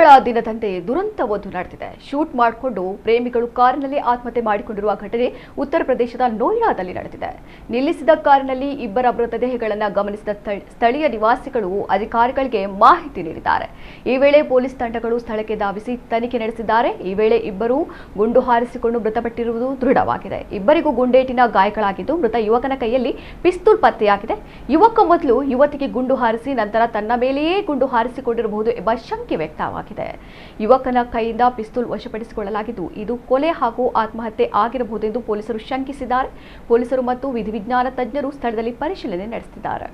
ಮದುವೆಗಳ ದಿನದಂತೆ ದುರಂತವೊಂದು ನಡೆದಿದೆ. ಶೂಟ್ ಮಾಡಿಕೊಂಡು ಪ್ರೇಮಿಗಳು ಕಾರಿನಲ್ಲಿ ಆತ್ಮಹತ್ಯೆ ಮಾಡಿಕೊಂಡಿರುವ ಘಟನೆ ಉತ್ತರ ಪ್ರದೇಶದ ನೋಯ್ಡಾದಲ್ಲಿ ನಡೆದಿದೆ. ನಿಲ್ಲಿಸಿದ ಕಾರಿನಲ್ಲಿ ಇಬ್ಬರ ಮೃತದೇಹಗಳನ್ನು ಗಮನಿಸಿದ ಸ್ಥಳೀಯ ನಿವಾಸಿಗಳು ಅಧಿಕಾರಿಗಳಿಗೆ ಮಾಹಿತಿ ನೀಡಿದ್ದಾರೆ. ಈ ವೇಳೆ ಪೊಲೀಸ್ ತಂಡಗಳು ಸ್ಥಳಕ್ಕೆ ಧಾವಿಸಿ ತನಿಖೆ ನಡೆಸಿದ್ದಾರೆ. ಈ ವೇಳೆ ಇಬ್ಬರು ಗುಂಡು ಹಾರಿಸಿಕೊಂಡು ಮೃತಪಟ್ಟಿರುವುದು ದೃಢವಾಗಿದೆ. ಇಬ್ಬರಿಗೂ ಗುಂಡೇಟಿನ ಗಾಯಗಳಾಗಿದ್ದು ಮೃತ ಯುವಕನ ಕೈಯಲ್ಲಿ ಪಿಸ್ತೂಲ್ ಪತ್ತೆಯಾಗಿದೆ. ಯುವಕ ಮೊದಲು ಯುವತಿಗೆ ಗುಂಡು ಹಾರಿಸಿ ನಂತರ ತನ್ನ ಮೇಲೆಯೇ ಗುಂಡು ಹಾರಿಸಿಕೊಂಡಿರಬಹುದು ಎಂಬ ಶಂಕೆ ವ್ಯಕ್ತವಾಗಿದೆ. ಯುವಕನ ಕೈಯಿಂದ ಪಿಸ್ತೂಲ್ ವಶಪಡಿಸಿಕೊಳ್ಳಲಾಗಿದ್ದು ಇದು ಕೊಲೆ ಹಾಗೂ ಆತ್ಮಹತ್ಯೆ ಆಗಿರಬಹುದೆಂದು ಪೊಲೀಸರು ಶಂಕಿಸಿದ್ದಾರೆ. ಪೊಲೀಸರು ಮತ್ತು ವಿಧಿವಿಜ್ಞಾನ ತಜ್ಞರು ಸ್ಥಳದಲ್ಲಿ ಪರಿಶೀಲನೆ ನಡೆಸುತ್ತಿದ್ದಾರೆ.